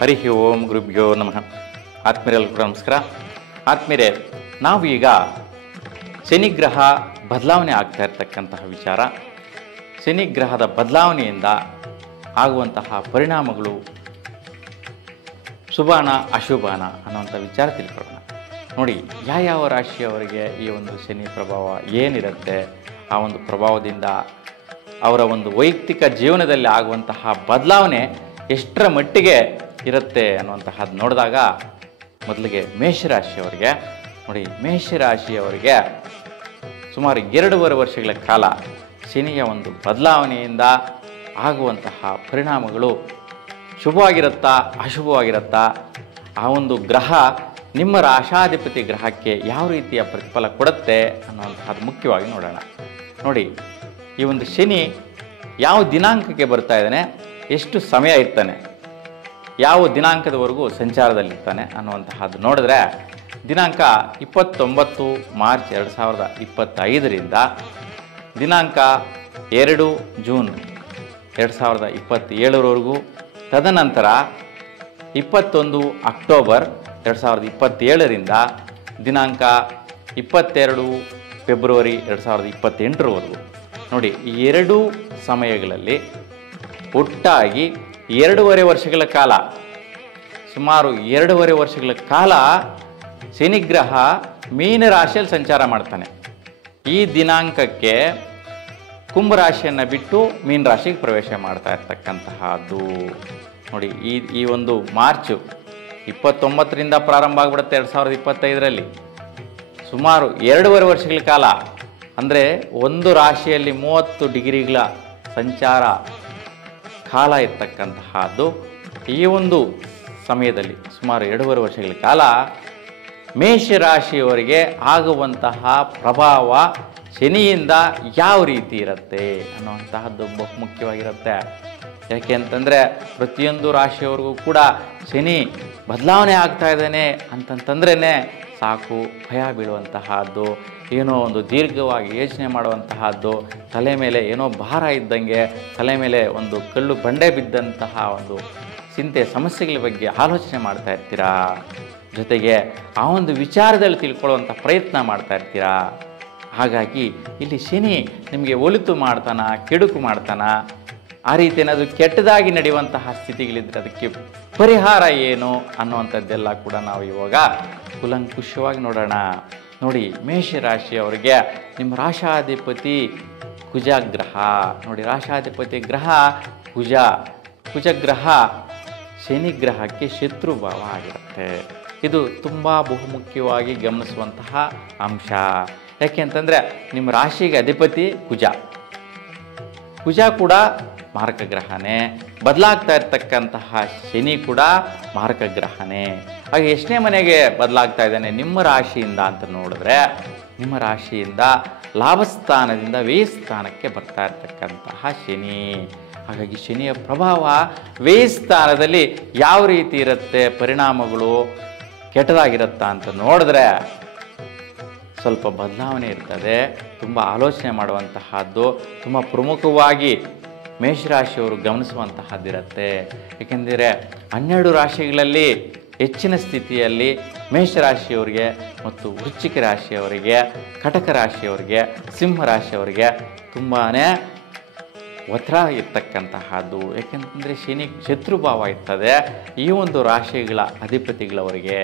ಹರಿ ಓಂ ಗುರುಭ್ಯೋ ನಮಃ. ಆತ್ಮೀಯರೆಲ್ಲರಿಗೂ ಕೂಡ ನಮಸ್ಕಾರ. ಆತ್ಮೀಯರೇ, ನಾವು ಈಗ ಶನಿಗ್ರಹ ಬದಲಾವಣೆ ಆಗ್ತಾ ಇರ್ತಕ್ಕಂತಹ ವಿಚಾರ, ಶನಿಗ್ರಹದ ಬದಲಾವಣೆಯಿಂದ ಆಗುವಂತಹ ಪರಿಣಾಮಗಳು ಶುಭಾನ ಅಶುಭಾನ ಅನ್ನುವಂಥ ವಿಚಾರ ತಿಳ್ಕೊಳ್ಳೋಣ. ನೋಡಿ, ಯಾವ ರಾಶಿಯವರಿಗೆ ಈ ಒಂದು ಶನಿ ಪ್ರಭಾವ ಏನಿರುತ್ತೆ, ಆ ಒಂದು ಪ್ರಭಾವದಿಂದ ಅವರ ಒಂದು ವೈಯಕ್ತಿಕ ಜೀವನದಲ್ಲಿ ಆಗುವಂತಹ ಬದಲಾವಣೆ ಎಷ್ಟರ ಮಟ್ಟಿಗೆ ಇರುತ್ತೆ ಅನ್ನುವಂತಹದ್ದು ನೋಡಿದಾಗ, ಮೊದಲಿಗೆ ಮೇಷರಾಶಿಯವರಿಗೆ ನೋಡಿ, ಮೇಷರಾಶಿಯವರಿಗೆ ಸುಮಾರು 2.5 ವರ್ಷಗಳ ಕಾಲ ಶನಿಯ ಒಂದು ಬದಲಾವಣೆಯಿಂದ ಆಗುವಂತಹ ಪರಿಣಾಮಗಳು ಶುಭವಾಗಿರುತ್ತಾ ಅಶುಭವಾಗಿರುತ್ತಾ, ಆ ಒಂದು ಗ್ರಹ ನಿಮ್ಮ ರಾಶಾಧಿಪತಿ ಗ್ರಹಕ್ಕೆ ಯಾವ ರೀತಿಯ ಪ್ರತಿಫಲ ಕೊಡುತ್ತೆ ಅನ್ನುವಂತಹದ್ದು ಮುಖ್ಯವಾಗಿ ನೋಡೋಣ. ನೋಡಿ, ಈ ಒಂದು ಶನಿ ಯಾವ ದಿನಾಂಕಕ್ಕೆ ಬರ್ತಾ ಇದ್ದಾನೆ, ಎಷ್ಟು ಸಮಯ ಇರ್ತಾನೆ, ಯಾವ ದಿನಾಂಕದವರೆಗೂ ಸಂಚಾರದಲ್ಲಿರ್ತಾನೆ ಅನ್ನುವಂತಹದ್ದು ನೋಡಿದ್ರೆ, ದಿನಾಂಕ 29 ಮಾರ್ಚ್ 2025ರಿಂದ ದಿನಾಂಕ 2 ಜೂನ್ 2027ರವರೆಗೂ, ತದನಂತರ 21 ಅಕ್ಟೋಬರ್ 2027ರಿಂದ ದಿನಾಂಕ 22 ಫೆಬ್ರವರಿ 2028ರವರೆಗೂ. ನೋಡಿ, ಈ ಎರಡೂ ಸಮಯಗಳಲ್ಲಿ ಒಟ್ಟಾಗಿ 2.5 ವರ್ಷಗಳ ಕಾಲ, ಸುಮಾರು 2.5 ವರ್ಷಗಳ ಕಾಲ ಶನಿಗ್ರಹ ಮೀನರಾಶಿಯಲ್ಲಿ ಸಂಚಾರ ಮಾಡ್ತಾನೆ. ಈ ದಿನಾಂಕಕ್ಕೆ ಕುಂಭರಾಶಿಯನ್ನು ಬಿಟ್ಟು ಮೀನರಾಶಿಗೆ ಪ್ರವೇಶ ಮಾಡ್ತಾ ಇರ್ತಕ್ಕಂತಹದ್ದು. ನೋಡಿ, ಈ ಒಂದು ಮಾರ್ಚು 29ರಿಂದ ಪ್ರಾರಂಭ ಆಗಿಬಿಡುತ್ತೆ 2025ರಲ್ಲಿ. ಸುಮಾರು 2.5 ವರ್ಷಗಳ ಕಾಲ, ಅಂದರೆ ಒಂದು ರಾಶಿಯಲ್ಲಿ 30 ಡಿಗ್ರಿಗಳ ಸಂಚಾರ ಕಾಲ ಇರ್ತಕ್ಕಂತಹದ್ದು. ಈ ಒಂದು ಸಮಯದಲ್ಲಿ ಸುಮಾರು 2.5 ವರ್ಷಗಳ ಕಾಲ ಮೇಷರಾಶಿಯವರಿಗೆ ಆಗುವಂತಹ ಪ್ರಭಾವ ಶನಿಯಿಂದ ಯಾವ ರೀತಿ ಇರುತ್ತೆ ಅನ್ನುವಂತಹದ್ದು ಬಹು ಮುಖ್ಯವಾಗಿರುತ್ತೆ. ಯಾಕೆ ಅಂತಂದರೆ, ಪ್ರತಿಯೊಂದು ರಾಶಿಯವರಿಗೂ ಕೂಡ ಶನಿ ಬದಲಾವಣೆ ಆಗ್ತಾ ಇದ್ದಾನೆ ಅಂತಂತಂದ್ರೇ ಸಾಕು ಭಯ ಬೀಳುವಂತಹದ್ದು, ಏನೋ ಒಂದು ದೀರ್ಘವಾಗಿ ಯೋಚನೆ ಮಾಡುವಂತಹದ್ದು, ತಲೆ ಮೇಲೆ ಏನೋ ಭಾರ ಇದ್ದಂಗೆ, ತಲೆ ಮೇಲೆ ಒಂದು ಕಲ್ಲು ಬಂಡೆ ಬಿದ್ದಂತಹ ಒಂದು ಚಿಂತೆ ಸಮಸ್ಯೆಗಳ ಬಗ್ಗೆ ಆಲೋಚನೆ ಮಾಡ್ತಾ ಇರ್ತೀರಾ. ಜೊತೆಗೆ ಆ ಒಂದು ವಿಚಾರದಲ್ಲಿ ತಿಳ್ಕೊಳ್ಳುವಂಥ ಪ್ರಯತ್ನ ಮಾಡ್ತಾ ಇರ್ತೀರಾ. ಹಾಗಾಗಿ ಇಲ್ಲಿ ಶನಿ ನಿಮಗೆ ಒಳಿತು ಮಾಡ್ತಾನ, ಕೆಡುಕು ಮಾಡ್ತಾನ, ಆ ರೀತಿ ಏನಾದರೂ ಕೆಟ್ಟದಾಗಿ ನಡೆಯುವಂತಹ ಸ್ಥಿತಿಗಳಿದ್ದರೆ ಅದಕ್ಕೆ ಪರಿಹಾರ ಏನು ಅನ್ನುವಂಥದ್ದೆಲ್ಲ ಕೂಡ ನಾವು ಇವಾಗ ಕುಲಂಕುಷವಾಗಿ ನೋಡೋಣ. ನೋಡಿ, ಮೇಷರಾಶಿಯವರಿಗೆ ನಿಮ್ಮ ರಾಶಾಧಿಪತಿ ಕುಜಗ್ರಹ. ನೋಡಿ, ರಾಶಾಧಿಪತಿ ಗ್ರಹ ಕುಜಗ್ರಹ ಶನಿಗ್ರಹಕ್ಕೆ ಶತ್ರುಭಾವ ಆಗಿರುತ್ತೆ. ಇದು ತುಂಬ ಬಹುಮುಖ್ಯವಾಗಿ ಗಮನಿಸುವಂತಹ ಅಂಶ. ಯಾಕೆ ಅಂತಂದರೆ, ನಿಮ್ಮ ರಾಶಿಗೆ ಅಧಿಪತಿ ಕುಜ ಕೂಡ ಮಾರಕ ಗ್ರಹನೇ, ಬದಲಾಗ್ತಾ ಇರ್ತಕ್ಕಂತಹ ಶನಿ ಕೂಡ ಮಾರಕ ಗ್ರಹನೇ. ಹಾಗೆ ಎಷ್ಟನೇ ಮನೆಗೆ ಬದಲಾಗ್ತಾ ಇದ್ದಾನೆ ನಿಮ್ಮ ರಾಶಿಯಿಂದ ಅಂತ ನೋಡಿದ್ರೆ, ನಿಮ್ಮ ರಾಶಿಯಿಂದ ಲಾಭಸ್ಥಾನದಿಂದ ವ್ಯಯಸ್ಥಾನಕ್ಕೆ ಬರ್ತಾ ಇರ್ತಕ್ಕಂತಹ ಶನಿ. ಹಾಗಾಗಿ ಶನಿಯ ಪ್ರಭಾವ ವ್ಯಯಸ್ಥಾನದಲ್ಲಿ ಯಾವ ರೀತಿ ಇರುತ್ತೆ, ಪರಿಣಾಮಗಳು ಕೆಟ್ಟದಾಗಿರುತ್ತಾ ಅಂತ ನೋಡಿದ್ರೆ ಸ್ವಲ್ಪ ಬದಲಾವಣೆ ಇರ್ತದೆ. ತುಂಬ ಆಲೋಚನೆ ಮಾಡುವಂತಹದ್ದು, ತುಂಬ ಪ್ರಮುಖವಾಗಿ ಮೇಷರಾಶಿಯವರು ಗಮನಿಸುವಂತಹದ್ದಿರುತ್ತೆ. ಏಕೆಂದರೆ 12 ರಾಶಿಗಳಲ್ಲಿ ಹೆಚ್ಚಿನ ಸ್ಥಿತಿಯಲ್ಲಿ ಮೇಷರಾಶಿಯವರಿಗೆ ಮತ್ತು ವೃಶ್ಚಿಕ ರಾಶಿಯವರಿಗೆ, ಕಟಕ ರಾಶಿಯವರಿಗೆ, ಸಿಂಹ ರಾಶಿಯವರಿಗೆ ತುಂಬಾ ಒತ್ತಡ ಇರ್ತಕ್ಕಂತಹದ್ದು. ಏಕೆಂತಂದರೆ ಶನಿ ಶತ್ರುಭಾವ ಇರ್ತದೆ ಈ ಒಂದು ರಾಶಿಗಳ ಅಧಿಪತಿಗಳವರಿಗೆ.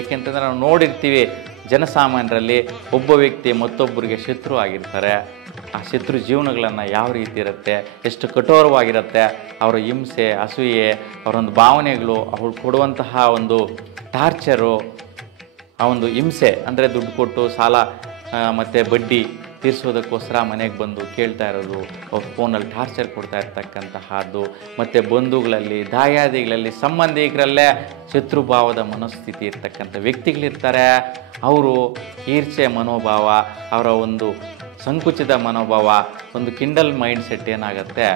ಏಕೆಂತಂದರೆ ನಾವು ನೋಡಿರ್ತೀವಿ, ಜನಸಾಮಾನ್ಯರಲ್ಲಿ ಒಬ್ಬ ವ್ಯಕ್ತಿ ಮತ್ತೊಬ್ಬರಿಗೆ ಶತ್ರು ಆಗಿರ್ತಾರೆ. ಆ ಶತ್ರು ಜೀವನಗಳನ್ನು ಯಾವ ರೀತಿ ಇರುತ್ತೆ, ಎಷ್ಟು ಕಠೋರವಾಗಿರುತ್ತೆ, ಅವರ ಹಿಂಸೆ, ಅಸೂಯೆ, ಅವರೊಂದು ಭಾವನೆಗಳು, ಅವ್ರು ಕೊಡುವಂತಹ ಒಂದು ಟಾರ್ಚರು, ಆ ಒಂದು ಹಿಂಸೆ ಅಂದರೆ ದುಡ್ಡು ಕೊಟ್ಟು ಸಾಲ ಮತ್ತು ಬಡ್ಡಿ ತೀರಿಸೋದಕ್ಕೋಸ್ಕರ ಮನೆಗೆ ಬಂದು ಕೇಳ್ತಾ ಇರೋದು, ಅವ್ರ ಫೋನಲ್ಲಿ ಟಾರ್ಚರ್ ಕೊಡ್ತಾ ಇರ್ತಕ್ಕಂತಹದ್ದು, ಮತ್ತು ಬಂಧುಗಳಲ್ಲಿ, ದಾಯಾದಿಗಳಲ್ಲಿ, ಸಂಬಂಧಿಕರಲ್ಲೇ ಶತ್ರುಭಾವದ ಮನೋಸ್ಥಿತಿ ಇರ್ತಕ್ಕಂಥ ವ್ಯಕ್ತಿಗಳಿರ್ತಾರೆ. ಅವರು ಈರ್ಷೆ ಮನೋಭಾವ, ಅವರ ಒಂದು ಸಂಕುಚಿತ ಮನೋಭಾವ, ಒಂದು ಕಿಂಡಲ್ ಮೈಂಡ್ ಸೆಟ್ ಏನಾಗುತ್ತೆ,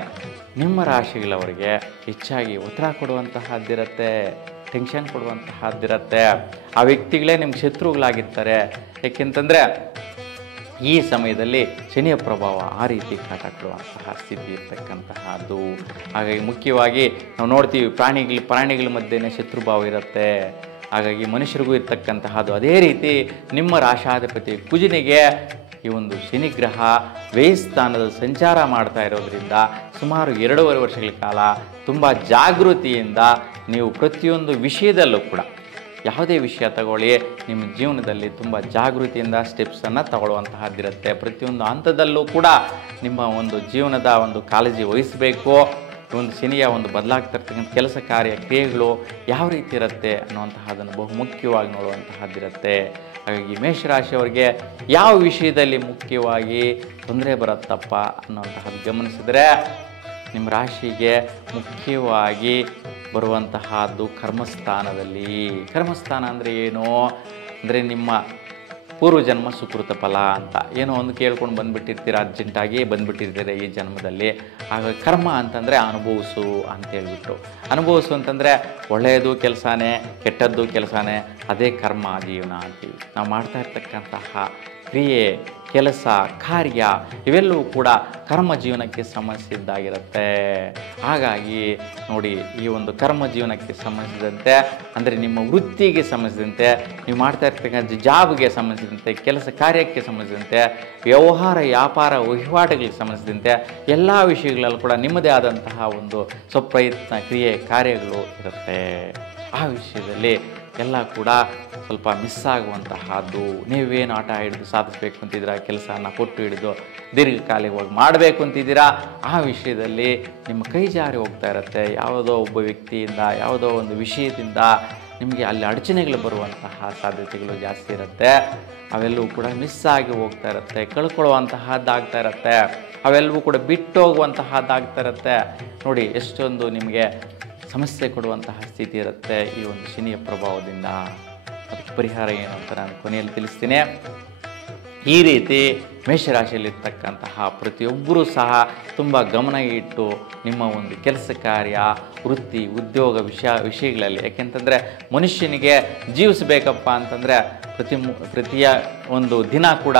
ನಿಮ್ಮ ರಾಶಿಗಳವರಿಗೆ ಹೆಚ್ಚಾಗಿ ಒತ್ತಡ ಕೊಡುವಂತಹದ್ದಿರುತ್ತೆ, ಟೆನ್ಷನ್ ಕೊಡುವಂತಹದ್ದಿರುತ್ತೆ. ಆ ವ್ಯಕ್ತಿಗಳೇ ನಿಮ್ಗೆ ಶತ್ರುಗಳಾಗಿರ್ತಾರೆ. ಏಕೆಂತಂದರೆ ಈ ಸಮಯದಲ್ಲಿ ಶನಿಯ ಪ್ರಭಾವ ಆ ರೀತಿ ಕಾಟ ಕೊಡುವಂತಹ ಸ್ಥಿತಿ ಇರ್ತಕ್ಕಂತಹದ್ದು. ಹಾಗಾಗಿ ಮುಖ್ಯವಾಗಿ ನಾವು ನೋಡ್ತೀವಿ ಪ್ರಾಣಿಗಳ ಮಧ್ಯೆ ಶತ್ರುಭಾವ ಇರುತ್ತೆ. ಹಾಗಾಗಿ ಮನುಷ್ಯರಿಗೂ ಇರ್ತಕ್ಕಂತಹದ್ದು. ಅದೇ ರೀತಿ ನಿಮ್ಮ ರಾಶಾಧಿಪತಿ ಕುಜನಿಗೆ ಈ ಒಂದು ಶನಿಗ್ರಹ ವ್ಯಯ ಸ್ಥಾನದಲ್ಲಿ ಸಂಚಾರ ಮಾಡ್ತಾ ಇರೋದ್ರಿಂದ ಸುಮಾರು 2.5 ವರ್ಷಗಳ ಕಾಲ ತುಂಬ ಜಾಗೃತಿಯಿಂದ ನೀವು ಪ್ರತಿಯೊಂದು ವಿಷಯದಲ್ಲೂ ಕೂಡ ಯಾವುದೇ ವಿಷಯ ತಗೊಳ್ಳಿ, ನಿಮ್ಮ ಜೀವನದಲ್ಲಿ ತುಂಬ ಜಾಗೃತಿಯಿಂದ ಸ್ಟೆಪ್ಸನ್ನು ತಗೊಳ್ಳುವಂತಹದ್ದಿರುತ್ತೆ. ಪ್ರತಿಯೊಂದು ಹಂತದಲ್ಲೂ ಕೂಡ ನಿಮ್ಮ ಒಂದು ಜೀವನದ ಒಂದು ಕಾಳಜಿ ವಹಿಸಬೇಕು. ಒಂದು ಶನಿಯ ಒಂದು ಬದಲಾಗ್ತಿರ್ತಕ್ಕಂಥ ಕೆಲಸ ಕಾರ್ಯ ಕ್ರಿಯೆಗಳು ಯಾವ ರೀತಿ ಇರುತ್ತೆ ಅನ್ನುವಂತಹದ್ದನ್ನು ಬಹುಮುಖ್ಯವಾಗಿ ನೋಡುವಂತಹದ್ದಿರುತ್ತೆ. ಹಾಗಾಗಿ ಮೇಷರಾಶಿಯವರಿಗೆ ಯಾವ ವಿಷಯದಲ್ಲಿ ಮುಖ್ಯವಾಗಿ ತೊಂದರೆ ಬರುತ್ತಪ್ಪ ಅನ್ನುವಂತಹದ್ದು ಗಮನಿಸಿದರೆ, ನಿಮ್ಮ ರಾಶಿಗೆ ಮುಖ್ಯವಾಗಿ ಬರುವಂತಹದ್ದು ಕರ್ಮಸ್ಥಾನದಲ್ಲಿ. ಕರ್ಮಸ್ಥಾನ ಅಂದರೆ ಏನು ಅಂದರೆ ನಿಮ್ಮ ಪೂರ್ವಜನ್ಮ ಸುಕೃತ ಫಲ ಅಂತ ಏನೋ ಒಂದು ಕೇಳ್ಕೊಂಡು ಬಂದುಬಿಟ್ಟಿರ್ತೀರ, ಅರ್ಜೆಂಟಾಗಿ ಬಂದುಬಿಟ್ಟಿರ್ತೀರ ಈ ಜನ್ಮದಲ್ಲಿ. ಹಾಗಾಗಿ ಕರ್ಮ ಅಂತಂದರೆ ಅನುಭವಿಸು ಅಂತೇಳ್ಬಿಟ್ಟು, ಅನುಭವಿಸು ಅಂತಂದರೆ ಒಳ್ಳೆಯದು ಕೆಲಸನೇ ಕೆಟ್ಟದ್ದು ಕೆಲಸನೇ, ಅದೇ ಕರ್ಮ ಜೀವನ ಅಂತೀವಿ. ನಾವು ಮಾಡ್ತಾ ಇರ್ತಕ್ಕಂತಹ ಕ್ರಿಯೆ ಕೆಲಸ ಕಾರ್ಯ ಇವೆಲ್ಲವೂ ಕೂಡ ಕರ್ಮ ಜೀವನಕ್ಕೆ ಸಂಬಂಧಿಸಿದ್ದಾಗಿರುತ್ತೆ. ಹಾಗಾಗಿ ನೋಡಿ, ಈ ಒಂದು ಕರ್ಮ ಜೀವನಕ್ಕೆ ಸಂಬಂಧಿಸಿದಂತೆ ಅಂದರೆ ನಿಮ್ಮ ವೃತ್ತಿಗೆ ಸಂಬಂಧಿಸಿದಂತೆ, ನೀವು ಮಾಡ್ತಾ ಇರ್ತಕ್ಕಂಥ ಜಾಬ್ಗೆ ಸಂಬಂಧಿಸಿದಂತೆ, ಕೆಲಸ ಕಾರ್ಯಕ್ಕೆ ಸಂಬಂಧಿಸಿದಂತೆ, ವ್ಯವಹಾರ ವ್ಯಾಪಾರ ವಹಿವಾಟುಗಳಿಗೆ ಸಂಬಂಧಿಸಿದಂತೆ ಎಲ್ಲ ವಿಷಯಗಳಲ್ಲೂ ಕೂಡ ನಿಮ್ಮದೇ ಆದಂತಹ ಒಂದು ಸ್ವಪ್ರಯತ್ನ ಕ್ರಿಯೆ ಕಾರ್ಯಗಳು ಇರುತ್ತೆ. ಆ ವಿಷಯದಲ್ಲಿ ಎಲ್ಲ ಕೂಡ ಸ್ವಲ್ಪ ಮಿಸ್ ಆಗುವಂತಹದ್ದು. ನೀವೇನು ಆಟ ಹಿಡಿದು ಸಾಧಿಸಬೇಕು ಅಂತಿದ್ದೀರಾ, ಕೆಲಸನ ಕೊಟ್ಟು ಹಿಡಿದು ದೀರ್ಘಕಾಲಿಕವಾಗಿ ಮಾಡಬೇಕು ಅಂತಿದ್ದೀರಾ, ಆ ವಿಷಯದಲ್ಲಿ ನಿಮ್ಮ ಕೈ ಜಾರಿ ಹೋಗ್ತಾ ಇರುತ್ತೆ. ಯಾವುದೋ ಒಬ್ಬ ವ್ಯಕ್ತಿಯಿಂದ ಯಾವುದೋ ಒಂದು ವಿಷಯದಿಂದ ನಿಮಗೆ ಅಲ್ಲಿ ಅಡಚಣೆಗಳು ಬರುವಂತಹ ಸಾಧ್ಯತೆಗಳು ಜಾಸ್ತಿ ಇರುತ್ತೆ. ಅವೆಲ್ಲವೂ ಕೂಡ ಮಿಸ್ ಆಗಿ ಹೋಗ್ತಾ ಇರುತ್ತೆ, ಕಳ್ಕೊಳ್ಳುವಂತಹದ್ದಾಗ್ತಾ ಇರುತ್ತೆ, ಅವೆಲ್ಲವೂ ಕೂಡ ಬಿಟ್ಟು ಹೋಗುವಂತಹದ್ದಾಗ್ತಾ ಇರುತ್ತೆ. ನೋಡಿ ಎಷ್ಟೊಂದು ನಿಮಗೆ ಸಮಸ್ಯೆ ಕೊಡುವಂತಹ ಸ್ಥಿತಿ ಇರುತ್ತೆ ಈ ಒಂದು ಶನಿಯ ಪ್ರಭಾವದಿಂದ. ಅದಕ್ಕೆ ಪರಿಹಾರ ಏನು ಅಂತ ನಾನು ಕೊನೆಯಲ್ಲಿ ತಿಳಿಸ್ತೀನಿ. ಈ ರೀತಿ ಮೇಷರಾಶಿಯಲ್ಲಿರ್ತಕ್ಕಂತಹ ಪ್ರತಿಯೊಬ್ಬರೂ ಸಹ ತುಂಬ ಗಮನ ಇಟ್ಟು ನಿಮ್ಮ ಒಂದು ಕೆಲಸ ಕಾರ್ಯ ವೃತ್ತಿ ಉದ್ಯೋಗ ವಿಷಯಗಳಲ್ಲಿ, ಯಾಕೆಂತಂದರೆ ಮನುಷ್ಯನಿಗೆ ಜೀವಿಸಬೇಕಪ್ಪ ಅಂತಂದರೆ ಪ್ರತಿಯ ಒಂದು ದಿನ ಕೂಡ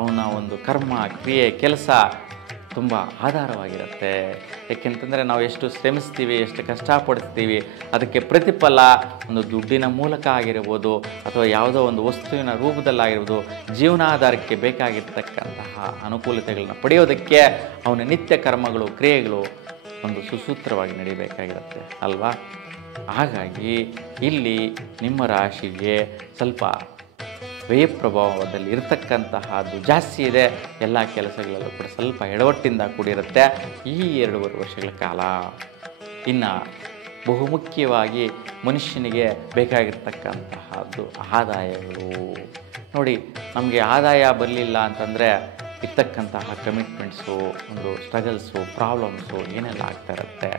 ಅವನ ಒಂದು ಕರ್ಮ ಕ್ರಿಯೆ ಕೆಲಸ ತುಂಬ ಆಧಾರವಾಗಿರುತ್ತೆ. ಏಕೆಂತಂದರೆ ನಾವು ಎಷ್ಟು ಶ್ರಮಿಸ್ತೀವಿ, ಎಷ್ಟು ಕಷ್ಟಪಡ್ತೀವಿ, ಅದಕ್ಕೆ ಪ್ರತಿಫಲ ಒಂದು ದುಡ್ಡಿನ ಮೂಲಕ ಆಗಿರ್ಬೋದು ಅಥವಾ ಯಾವುದೋ ಒಂದು ವಸ್ತುವಿನ ರೂಪದಲ್ಲಾಗಿರ್ಬೋದು, ಜೀವನಾಧಾರಕ್ಕೆ ಬೇಕಾಗಿರ್ತಕ್ಕಂತಹ ಅನುಕೂಲತೆಗಳನ್ನ ಪಡೆಯೋದಕ್ಕೆ ಅವನ ನಿತ್ಯ ಕರ್ಮಗಳು ಕ್ರಿಯೆಗಳು ಒಂದು ಸುಸೂತ್ರವಾಗಿ ನಡೀಬೇಕಾಗಿರುತ್ತೆ ಅಲ್ವಾ. ಹಾಗಾಗಿ ಇಲ್ಲಿ ನಿಮ್ಮ ರಾಶಿಗೆ ಸ್ವಲ್ಪ ವ್ಯಯ ಪ್ರಭಾವದಲ್ಲಿ ಇರತಕ್ಕಂತಹದ್ದು ಜಾಸ್ತಿ ಇದೆ. ಎಲ್ಲ ಕೆಲಸಗಳಲ್ಲೂ ಕೂಡ ಸ್ವಲ್ಪ ಎಡವಟ್ಟಿಂದ ಕೂಡಿರುತ್ತೆ ಈ 2.5 ವರ್ಷಗಳ ಕಾಲ. ಇನ್ನು ಬಹುಮುಖ್ಯವಾಗಿ ಮನುಷ್ಯನಿಗೆ ಬೇಕಾಗಿರ್ತಕ್ಕಂತಹದ್ದು ಆದಾಯಗಳು. ನೋಡಿ, ನಮಗೆ ಆದಾಯ ಬರಲಿಲ್ಲ ಅಂತಂದರೆ ಇರ್ತಕ್ಕಂತಹ ಕಮಿಟ್ಮೆಂಟ್ಸು ಒಂದು ಸ್ಟ್ರಗಲ್ಸು ಪ್ರಾಬ್ಲಮ್ಸು ಏನೆಲ್ಲ ಆಗ್ತಾ ಇರುತ್ತೆ.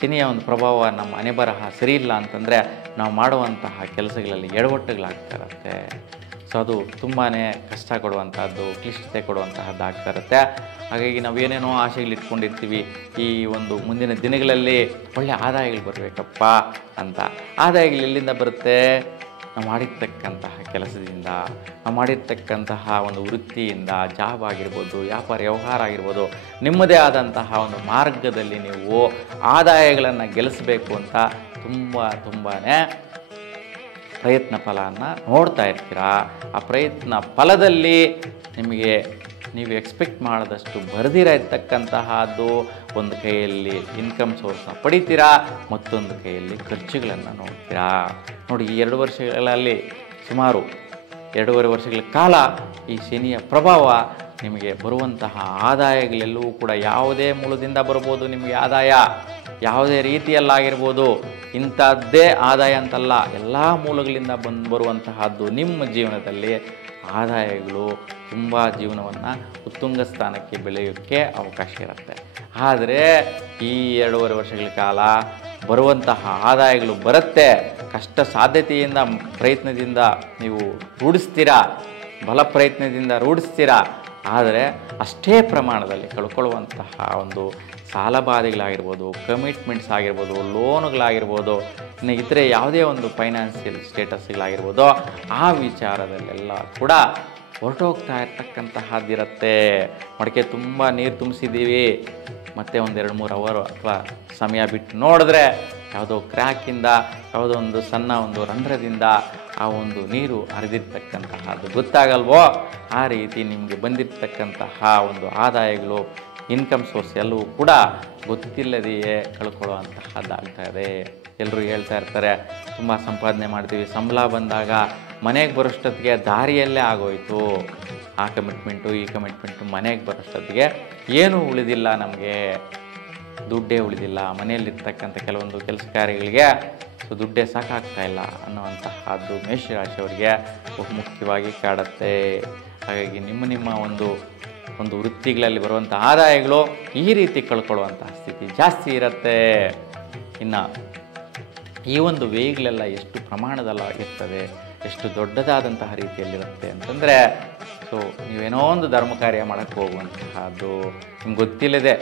ಶನಿಯ ಒಂದು ಪ್ರಭಾವ ನಮ್ಮ ಹಣೆಬರಹ ಸರಿ ಇಲ್ಲ ಅಂತಂದರೆ ನಾವು ಮಾಡುವಂತಹ ಕೆಲಸಗಳಲ್ಲಿ ಎಡವಟ್ಟುಗಳಾಗ್ತಾ ಇರುತ್ತೆ. ಸೊ ಅದು ತುಂಬಾ ಕಷ್ಟ ಕೊಡುವಂಥದ್ದು, ಕ್ಲಿಷ್ಟತೆ ಕೊಡುವಂತಹದ್ದು ಆಗ್ತಾ ಇರುತ್ತೆ. ಹಾಗಾಗಿ ನಾವೇನೇನೋ ಆಸೆಗಳು ಇಟ್ಕೊಂಡಿರ್ತೀವಿ, ಈ ಒಂದು ಮುಂದಿನ ದಿನಗಳಲ್ಲಿ ಒಳ್ಳೆಯ ಆದಾಯಗಳು ಬರಬೇಕಪ್ಪ ಅಂತ. ಆದಾಯಗಳು ಎಲ್ಲಿಂದ ಬರುತ್ತೆ? ನಾವು ಮಾಡಿರ್ತಕ್ಕಂತಹ ಕೆಲಸದಿಂದ, ನಾವು ಮಾಡಿರ್ತಕ್ಕಂತಹ ಒಂದು ವೃತ್ತಿಯಿಂದ, ಜಾಬ್ ಆಗಿರ್ಬೋದು, ವ್ಯಾಪಾರ ವ್ಯವಹಾರ ಆಗಿರ್ಬೋದು, ನಿಮ್ಮದೇ ಆದಂತಹ ಒಂದು ಮಾರ್ಗದಲ್ಲಿ ನೀವು ಆದಾಯಗಳನ್ನು ಗಳಿಸಬೇಕು ಅಂತ ತುಂಬಾ ಪ್ರಯತ್ನ ಫಲನ ನೋಡ್ತಾ ಇರ್ತೀರಾ. ಆ ಪ್ರಯತ್ನ ಫಲದಲ್ಲಿ ನಿಮಗೆ ನೀವು ಎಕ್ಸ್ಪೆಕ್ಟ್ ಮಾಡಿದಷ್ಟು ಬರೆದಿರ ಇರ್ತಕ್ಕಂತಹದ್ದು ಒಂದು ಕೈಯಲ್ಲಿ ಇನ್ಕಮ್ ಸೋರ್ಸ್ನ ಪಡಿತೀರಾ, ಮತ್ತೊಂದು ಕೈಯಲ್ಲಿ ಖರ್ಚುಗಳನ್ನು ನೋಡ್ತೀರಾ. ನೋಡಿ, ಈ 2 ವರ್ಷಗಳಲ್ಲಿ ಸುಮಾರು 2.5 ವರ್ಷಗಳ ಕಾಲ ಈ ಶನಿಯ ಪ್ರಭಾವ ನಿಮಗೆ ಬರುವಂತಹ ಆದಾಯಗಳೆಲ್ಲವೂ ಕೂಡ ಯಾವುದೇ ಮೂಲದಿಂದ ಬರ್ಬೋದು. ನಿಮಗೆ ಆದಾಯ ಯಾವುದೇ ರೀತಿಯಲ್ಲಾಗಿರ್ಬೋದು, ಇಂಥದ್ದೇ ಆದಾಯ ಅಂತಲ್ಲ, ಎಲ್ಲ ಮೂಲಗಳಿಂದ ಬರುವಂತಹದ್ದು ನಿಮ್ಮ ಜೀವನದಲ್ಲಿ ಆದಾಯಗಳು ತುಂಬ ಜೀವನವನ್ನು ಉತ್ತುಂಗ ಸ್ಥಾನಕ್ಕೆ ಬೆಳೆಯೋಕ್ಕೆ ಅವಕಾಶ ಇರುತ್ತೆ. ಆದರೆ ಈ 2.5 ವರ್ಷಗಳ ಕಾಲ ಬರುವಂತಹ ಆದಾಯಗಳು ಬರುತ್ತೆ, ಕಷ್ಟ ಸಾಧ್ಯತೆಯಿಂದ ಪ್ರಯತ್ನದಿಂದ ನೀವು ರೂಢಿಸ್ತೀರಾ, ಬಲ ಪ್ರಯತ್ನದಿಂದ ರೂಢಿಸ್ತೀರಾ. ಆದರೆ ಅಷ್ಟೇ ಪ್ರಮಾಣದಲ್ಲಿ ಕಳ್ಕೊಳ್ಳುವಂತಹ ಒಂದು ಸಾಲಬಾಧೆಗಳಾಗಿರ್ಬೋದು, ಕಮಿಟ್ಮೆಂಟ್ಸ್ ಆಗಿರ್ಬೋದು, ಲೋನುಗಳಾಗಿರ್ಬೋದು, ಇನ್ನು ಇತರೆ ಯಾವುದೇ ಒಂದು ಫೈನಾನ್ಷಿಯಲ್ ಸ್ಟೇಟಸ್ಗಳಾಗಿರ್ಬೋದು, ಆ ವಿಚಾರದಲ್ಲೆಲ್ಲ ಕೂಡ ಹೊರಟೋಗ್ತಾ ಇರ್ತಕ್ಕಂತಹದ್ದಿರುತ್ತೆ. ಮಡಕೆ ತುಂಬ ನೀರು ತುಂಬಿಸಿದ್ದೀವಿ, ಮತ್ತೆ ಒಂದು 2-3 ಅವರ್ ಅಥವಾ ಸಮಯ ಬಿಟ್ಟು ನೋಡಿದ್ರೆ ಯಾವುದೋ ಕ್ರ್ಯಾಕಿಂದ, ಯಾವುದೋ ಒಂದು ಸಣ್ಣ ಒಂದು ರಂಧ್ರದಿಂದ ಆ ಒಂದು ನೀರು ಹರಿದಿರ್ತಕ್ಕಂತಹದ್ದು ಗೊತ್ತಾಗಲ್ವೋ? ಆ ರೀತಿ ನಿಮಗೆ ಬಂದಿರತಕ್ಕಂತಹ ಒಂದು ಆದಾಯಗಳು, ಇನ್ಕಮ್ ಸೋರ್ಸ್ ಎಲ್ಲವೂ ಕೂಡ ಗೊತ್ತಿಲ್ಲದೆಯೇ ಕಳ್ಕೊಳ್ಳುವಂತಹದ್ದಾಗ್ತಾ ಇದೆ. ಎಲ್ಲರೂ ಹೇಳ್ತಾ ಇರ್ತಾರೆ, ತುಂಬ ಸಂಪಾದನೆ ಮಾಡ್ತೀವಿ, ಸಂಬಳ ಬಂದಾಗ ಮನೆಗೆ ಬರೋಷ್ಟೊತ್ತಿಗೆ ದಾರಿಯಲ್ಲೇ ಆಗೋಯ್ತು, ಆ ಕಮಿಟ್ಮೆಂಟು ಈ ಕಮಿಟ್ಮೆಂಟು, ಮನೆಗೆ ಬರೋಷ್ಟೊತ್ತಿಗೆ ಏನೂ ಉಳಿದಿಲ್ಲ, ನಮಗೆ ದುಡ್ಡೇ ಉಳಿದಿಲ್ಲ, ಮನೆಯಲ್ಲಿರ್ತಕ್ಕಂಥ ಕೆಲವೊಂದು ಕೆಲಸ ಕಾರ್ಯಗಳಿಗೆ ದುಡ್ಡೇ ಸಾಕಾಗ್ತಾ ಇಲ್ಲ ಅನ್ನುವಂತಹದ್ದು ಮೇಷರಾಶಿಯವರಿಗೆ ಬಹುಮುಖ್ಯವಾಗಿ ಕಾಡುತ್ತೆ. ಹಾಗಾಗಿ ನಿಮ್ಮ ಒಂದು ವೃತ್ತಿಗಳಲ್ಲಿ ಬರುವಂಥ ಆದಾಯಗಳು ಈ ರೀತಿ ಕಳ್ಕೊಳ್ಳುವಂತಹ ಸ್ಥಿತಿ ಜಾಸ್ತಿ ಇರುತ್ತೆ. ಇನ್ನು ಈ ಒಂದು ವೇಗಳೆಲ್ಲ ಎಷ್ಟು ಪ್ರಮಾಣದಲ್ಲಿ ಇರ್ತದೆ, ಎಷ್ಟು ದೊಡ್ಡದಾದಂತಹ ರೀತಿಯಲ್ಲಿರುತ್ತೆ ಅಂತಂದರೆ, ನೀವೇನೋ ಒಂದು ಧರ್ಮ ಕಾರ್ಯ ಮಾಡೋಕ್ಕೆ ಹೋಗುವಂತಹದ್ದು ನಿಮ್ಗೆ ಗೊತ್ತಿಲ್ಲದೆ,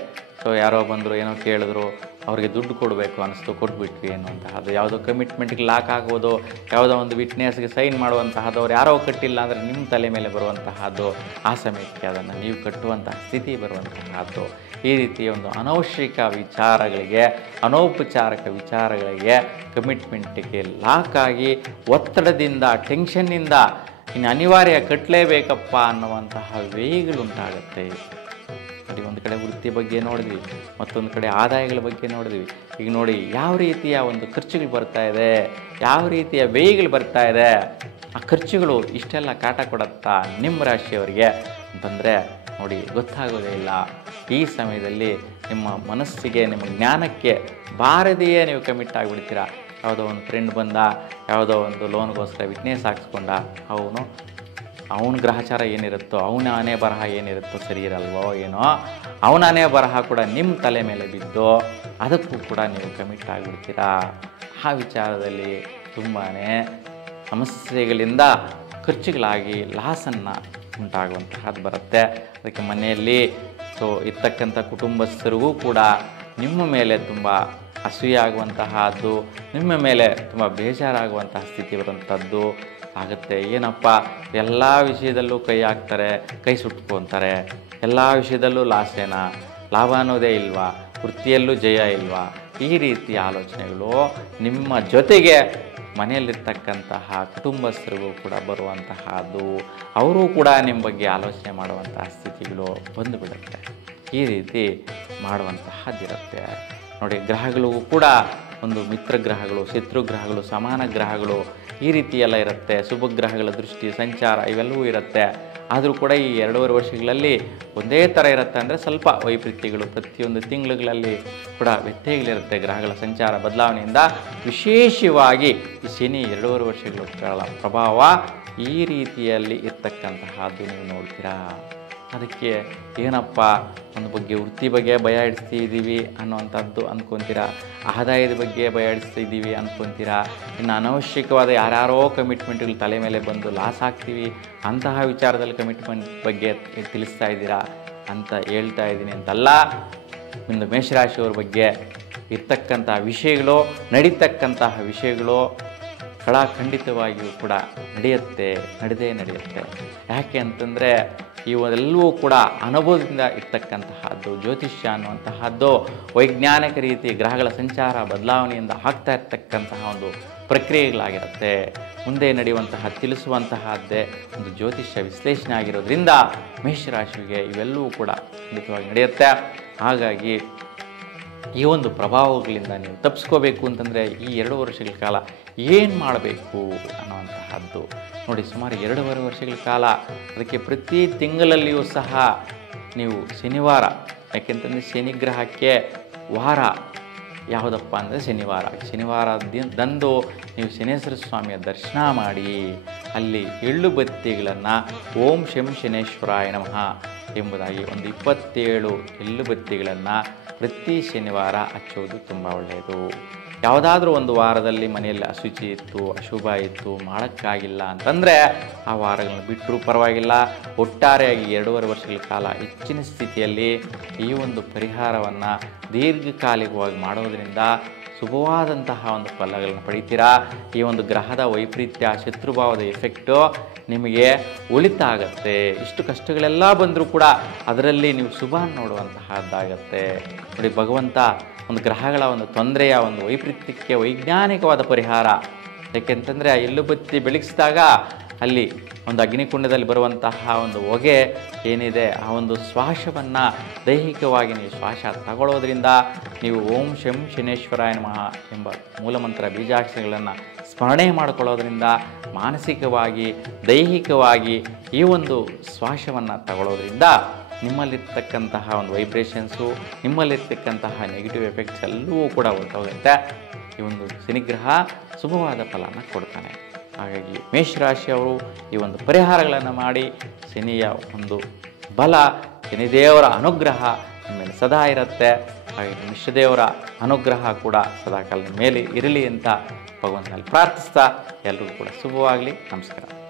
ಯಾರೋ ಬಂದರು, ಏನೋ ಕೇಳಿದ್ರು, ಅವ್ರಿಗೆ ದುಡ್ಡು ಕೊಡಬೇಕು ಅನ್ನಿಸ್ತು, ಕೊಟ್ಬಿಟ್ವಿ ಅನ್ನುವಂತಹದ್ದು, ಯಾವುದೋ ಕಮಿಟ್ಮೆಂಟ್ಗೆ ಲಾಕ್ ಆಗೋದು, ಯಾವುದೋ ಒಂದು ವಿಟ್ನೆಸ್ಗೆ ಸೈನ್ ಮಾಡುವಂತಹದ್ದು, ಅವ್ರು ಯಾರೋ ಕಟ್ಟಿಲ್ಲ ಅಂದರೆ ನಿಮ್ಮ ತಲೆ ಮೇಲೆ ಬರುವಂತಹದ್ದು, ಆ ಸಮಯಕ್ಕೆ ಅದನ್ನು ನೀವು ಕಟ್ಟುವಂತಹ ಸ್ಥಿತಿ ಬರುವಂತಹದ್ದು, ಈ ರೀತಿ ಒಂದು ಅನವಶ್ಯಕ ವಿಚಾರಗಳಿಗೆ, ಅನೌಪಚಾರಿಕ ವಿಚಾರಗಳಿಗೆ, ಕಮಿಟ್ಮೆಂಟಿಗೆ ಲಾಕ್ ಆಗಿ ಒತ್ತಡದಿಂದ, ಟೆನ್ಷನ್ನಿಂದ ಇನ್ನು ಅನಿವಾರ್ಯ ಕಟ್ಟಲೇಬೇಕಪ್ಪ ಅನ್ನುವಂತಹ ವೇಗಳುಂಟಾಗುತ್ತೆ. ನೋಡಿ, ಒಂದು ಕಡೆ ವೃತ್ತಿ ಬಗ್ಗೆ ನೋಡಿದ್ವಿ, ಮತ್ತೊಂದು ಕಡೆ ಆದಾಯಗಳ ಬಗ್ಗೆ ನೋಡಿದ್ವಿ. ಈಗ ನೋಡಿ ಯಾವ ರೀತಿಯ ಒಂದು ಖರ್ಚುಗಳು ಬರ್ತಾ ಇದೆ, ಯಾವ ರೀತಿಯ ವ್ಯಯಗಳು ಬರ್ತಾ ಇದೆ, ಆ ಖರ್ಚುಗಳು ಇಷ್ಟೆಲ್ಲ ಕಾಟ ಕೊಡುತ್ತಾ ನಿಮ್ಮ ರಾಶಿಯವರಿಗೆ ಅಂತಂದರೆ ನೋಡಿ ಗೊತ್ತಾಗೋದೇ ಇಲ್ಲ. ಈ ಸಮಯದಲ್ಲಿ ನಿಮ್ಮ ಮನಸ್ಸಿಗೆ, ನಿಮ್ಮ ಜ್ಞಾನಕ್ಕೆ ಬಾರದೆಯೇ ನೀವು ಕಮಿಟ್ ಆಗಿಬಿಡ್ತೀರಾ. ಯಾವುದೋ ಒಂದು ಫ್ರೆಂಡ್ ಬಂದ, ಯಾವುದೋ ಒಂದು ಲೋನ್ಗೋಸ್ಕರ ವಿಟ್ನೆಸ್ ಹಾಕ್ಸ್ಕೊಂಡ, ಅವನ ಗ್ರಹಚಾರ ಏನಿರುತ್ತೋ, ಅವನ ಆನೆ ಬರಹ ಏನಿರುತ್ತೋ ಸರಿ ಇರಲ್ವೋ ಏನೋ, ಅವನ ಆನೆ ಬರಹ ಕೂಡ ನಿಮ್ಮ ತಲೆ ಮೇಲೆ ಬಿದ್ದು ಅದಕ್ಕೂ ಕೂಡ ನೀವು ಕಮಿಟ್ ಆಗಿಬಿಡ್ತೀರಾ. ಆ ವಿಚಾರದಲ್ಲಿ ತುಂಬಾ ಸಮಸ್ಯೆಗಳಿಂದ ಖರ್ಚುಗಳಾಗಿ ಲಾಸನ್ನು ಉಂಟಾಗುವಂತಹದ್ದು ಬರುತ್ತೆ. ಅದಕ್ಕೆ ಮನೆಯಲ್ಲಿ ಇರ್ತಕ್ಕಂಥ ಕುಟುಂಬಸ್ಥರಿಗೂ ಕೂಡ ನಿಮ್ಮ ಮೇಲೆ ತುಂಬ ಅಸೂಯೆ ಆಗುವಂತಹದ್ದು, ನಿಮ್ಮ ಮೇಲೆ ತುಂಬ ಬೇಜಾರಾಗುವಂತಹ ಸ್ಥಿತಿ ಬರುವಂಥದ್ದು ಆಗುತ್ತೆ. ಏನಪ್ಪ, ಎಲ್ಲ ವಿಷಯದಲ್ಲೂ ಕೈ ಹಾಕ್ತಾರೆ, ಕೈ ಸುಟ್ಕೊತಾರೆ, ಎಲ್ಲ ವಿಷಯದಲ್ಲೂ ಲಾಸೇನಾ, ಲಾಭ ಅನ್ನೋದೇ ಇಲ್ವಾ, ವೃತ್ತಿಯಲ್ಲೂ ಜಯ ಇಲ್ವಾ, ಈ ರೀತಿಯ ಆಲೋಚನೆಗಳು ನಿಮ್ಮ ಜೊತೆಗೆ ಮನೆಯಲ್ಲಿರ್ತಕ್ಕಂತಹ ಕುಟುಂಬಸ್ಥರಿಗೂ ಕೂಡ ಬರುವಂತಹದ್ದು, ಅವರೂ ಕೂಡ ನಿಮ್ಮ ಬಗ್ಗೆ ಆಲೋಚನೆ ಮಾಡುವಂತಹ ಸ್ಥಿತಿಗಳು ಬಂದುಬಿಡುತ್ತೆ. ಈ ರೀತಿ ಮಾಡುವಂತಹದ್ದಿರುತ್ತೆ. ನೋಡಿ, ಗ್ರಹಗಳು ಕೂಡ ಒಂದು ಮಿತ್ರ ಗ್ರಹಗಳು, ಶತ್ರು ಗ್ರಹಗಳು, ಸಮಾನ ಗ್ರಹಗಳು, ಈ ರೀತಿ ಎಲ್ಲ ಇರುತ್ತೆ. ಶುಭ ಗ್ರಹಗಳ ದೃಷ್ಟಿ, ಸಂಚಾರ ಇವೆಲ್ಲವೂ ಇರುತ್ತೆ. ಆದರೂ ಕೂಡ ಈ 2.5 ವರ್ಷಗಳಲ್ಲಿ ಒಂದೇ ಥರ ಇರುತ್ತೆ ಅಂದರೆ ಸ್ವಲ್ಪ ವೈಪರೀತ್ಯಗಳು ಪ್ರತಿಯೊಂದು ತಿಂಗಳುಗಳಲ್ಲಿ ಕೂಡ ವ್ಯತ್ಯಯಗಳಿರುತ್ತೆ. ಗ್ರಹಗಳ ಸಂಚಾರ ಬದಲಾವಣೆಯಿಂದ ವಿಶೇಷವಾಗಿ ಈ ಶನಿ 2.5 ವರ್ಷಗಳ ಕಾಲ ಪ್ರಭಾವ ಈ ರೀತಿಯಲ್ಲಿ ಇರ್ತಕ್ಕಂತಹದ್ದು ನೀವು ನೋಡ್ತೀರಾ. ಅದಕ್ಕೆ ಏನಪ್ಪ, ಒಂದು ಬಗ್ಗೆ ವೃತ್ತಿ ಬಗ್ಗೆ ಭಯ ಇಡಿಸ್ತಿದ್ದೀವಿ ಅನ್ನುವಂಥದ್ದು ಅಂದ್ಕೊತೀರಾ, ಆದಾಯದ ಬಗ್ಗೆ ಭಯ ಇಡಿಸ್ತಿದ್ದೀವಿ ಅಂದ್ಕೊತೀರಾ, ಇನ್ನು ಅನವಶ್ಯಕವಾದ ಯಾರ್ಯಾರೋ ಕಮಿಟ್ಮೆಂಟ್ಗಳು ತಲೆ ಮೇಲೆ ಬಂದು ಲಾಸ್ ಆಗ್ತೀವಿ ಅಂತಹ ವಿಚಾರದಲ್ಲಿ ಕಮಿಟ್ಮೆಂಟ್ ಬಗ್ಗೆ ತಿಳಿಸ್ತಾ ಇದ್ದೀರಾ ಅಂತ ಹೇಳ್ತಾ ಇದ್ದೀನಿ ಅಂತಲ್ಲ. ಒಂದು ಮೇಷರಾಶಿಯವ್ರ ಬಗ್ಗೆ ಇರ್ತಕ್ಕಂತಹ ವಿಷಯಗಳು, ನಡೀತಕ್ಕಂತಹ ವಿಷಯಗಳು ಖಂಡಿತವಾಗಿಯೂ ಕೂಡ ನಡೆದೇ ನಡೆಯುತ್ತೆ. ಯಾಕೆ ಅಂತಂದರೆ ಇವೆಲ್ಲವೂ ಕೂಡ ಅನುಭವದಿಂದ ಇರ್ತಕ್ಕಂತಹದ್ದು. ಜ್ಯೋತಿಷ್ಯ ಅನ್ನುವಂತಹದ್ದು ವೈಜ್ಞಾನಿಕ ರೀತಿ ಗ್ರಹಗಳ ಸಂಚಾರ ಬದಲಾವಣೆಯಿಂದ ಆಗ್ತಾ ಇರ್ತಕ್ಕಂತಹ ಒಂದು ಪ್ರಕ್ರಿಯೆಗಳಾಗಿರುತ್ತೆ. ಮುಂದೆ ನಡೆಯುವಂತಹ ತಿಳಿಸುವಂತಹದ್ದೇ ಒಂದು ಜ್ಯೋತಿಷ್ಯ ವಿಶ್ಲೇಷಣೆ ಆಗಿರೋದ್ರಿಂದ ಮೇಷರಾಶಿಗೆ ಇವೆಲ್ಲವೂ ಕೂಡ ಖಂಡಿತವಾಗಿ ನಡೆಯುತ್ತೆ. ಹಾಗಾಗಿ ಈ ಒಂದು ಪ್ರಭಾವಗಳಿಂದ ನೀವು ತಪ್ಪಿಸ್ಕೋಬೇಕು ಅಂತಂದರೆ ಈ 2 ವರ್ಷಗಳ ಕಾಲ ಏನು ಮಾಡಬೇಕು ಅನ್ನುವಂತಹದ್ದು ನೋಡಿ. ಸುಮಾರು 2.5 ವರ್ಷಗಳ ಕಾಲ ಅದಕ್ಕೆ ಪ್ರತಿ ತಿಂಗಳಲ್ಲಿಯೂ ಸಹ ನೀವು ಶನಿವಾರ, ಯಾಕೆಂತಂದರೆ ಶನಿಗ್ರಹಕ್ಕೆ ವಾರ ಯಾವುದಪ್ಪ ಅಂದರೆ ಶನಿವಾರದಂದು ನೀವು ಶನೇಶ್ವರ ಸ್ವಾಮಿಯ ದರ್ಶನ ಮಾಡಿ ಅಲ್ಲಿ ಎಳ್ಳು ಬತ್ತಿಗಳನ್ನು ಓಂ ಶಂ ಶನೇಶ್ವರಾಯ ನಮಃ ಎಂಬುದಾಗಿ ಒಂದು 27 ಎಳ್ಳು ಬತ್ತಿಗಳನ್ನು ಪ್ರತಿ ಶನಿವಾರ ಹಚ್ಚೋದು ತುಂಬ ಒಳ್ಳೆಯದು. ಯಾವುದಾದ್ರೂ ಒಂದು ವಾರದಲ್ಲಿ ಮನೆಯಲ್ಲಿ ಅಶುಚಿ ಇತ್ತು, ಅಶುಭ ಇತ್ತು, ಮಾಡೋಕ್ಕಾಗಿಲ್ಲ ಅಂತಂದರೆ ಆ ವಾರಗಳನ್ನು ಬಿಟ್ಟರೂ ಪರವಾಗಿಲ್ಲ. ಒಟ್ಟಾರೆಯಾಗಿ 2.5 ವರ್ಷಗಳ ಕಾಲ ಹೆಚ್ಚಿನ ಸ್ಥಿತಿಯಲ್ಲಿ ಈ ಒಂದು ಪರಿಹಾರವನ್ನು ದೀರ್ಘಕಾಲಿಕವಾಗಿ ಮಾಡೋದರಿಂದ ಶುಭವಾದಂತಹ ಒಂದು ಫಲಗಳನ್ನು ಪಡಿತೀರಾ. ಈ ಒಂದು ಗ್ರಹದ ವೈಪರೀತ್ಯ ಶತ್ರುಭಾವದ ಎಫೆಕ್ಟು ನಿಮಗೆ ಒಳಿತಾಗತ್ತೆ. ಇಷ್ಟು ಕಷ್ಟಗಳೆಲ್ಲ ಬಂದರೂ ಕೂಡ ಅದರಲ್ಲಿ ನೀವು ಶುಭ ನೋಡುವಂತಹದ್ದಾಗತ್ತೆ. ನೋಡಿ, ಭಗವಂತ ಒಂದು ಗ್ರಹಗಳ ಒಂದು ತೊಂದರೆಯ ಒಂದು ವೈಪರೀತ್ಯಕ್ಕೆ ವೈಜ್ಞಾನಿಕವಾದ ಪರಿಹಾರ. ಯಾಕೆಂತಂದರೆ ಆ ಎಳ್ಳು ಬತ್ತಿ ಬೆಳಗಿಸಿದಾಗ ಅಲ್ಲಿ ಒಂದು ಅಗ್ನಿಕುಂಡದಲ್ಲಿ ಬರುವಂತಹ ಒಂದು ಹೊಗೆ ಏನಿದೆ, ಆ ಒಂದು ಶ್ವಾಸವನ್ನು ದೈಹಿಕವಾಗಿ ನೀವು ಶ್ವಾಸ ತಗೊಳ್ಳೋದ್ರಿಂದ ನೀವು ಓಂ ಶಂ ಶನೇಶ್ವರಾಯ ನಮಃ ಎಂಬ ಮೂಲಮಂತ್ರ ಬೀಜಾಕ್ಷರಗಳನ್ನು ಸ್ಮರಣೆ ಮಾಡಿಕೊಳ್ಳೋದ್ರಿಂದ ಮಾನಸಿಕವಾಗಿ ದೈಹಿಕವಾಗಿ ಈ ಒಂದು ಶ್ವಾಸವನ್ನು ತಗೊಳ್ಳೋದ್ರಿಂದ ನಿಮ್ಮಲ್ಲಿರ್ತಕ್ಕಂತಹ ಒಂದು ವೈಬ್ರೇಷನ್ಸು, ನಿಮ್ಮಲ್ಲಿರ್ತಕ್ಕಂತಹ ನೆಗೆಟಿವ್ ಎಫೆಕ್ಟ್ಸ್ ಎಲ್ಲವೂ ಕೂಡ ಹೊರಟೋಗುತ್ತೆ. ಈ ಒಂದು ಶನಿಗ್ರಹ ಶುಭವಾದ ಫಲನ ಕೊಡ್ತಾನೆ. ಹಾಗಾಗಿ ಮೇಷರಾಶಿಯವರು ಈ ಒಂದು ಪರಿಹಾರಗಳನ್ನು ಮಾಡಿ ಶನಿಯ ಒಂದು ಬಲ, ಶನಿದೇವರ ಅನುಗ್ರಹ ನಿಮ್ಮ ಮೇಲೆ ಸದಾ ಇರುತ್ತೆ. ಹಾಗೆ ಮಿಶ್ರದೇವರ ಅನುಗ್ರಹ ಕೂಡ ಸದಾಕಾಲ ಮೇಲೆ ಇರಲಿ ಅಂತ ಭಗವಂತನಲ್ಲಿ ಪ್ರಾರ್ಥಿಸ್ತಾ ಎಲ್ರಿಗೂ ಕೂಡ ಶುಭವಾಗಲಿ. ನಮಸ್ಕಾರ.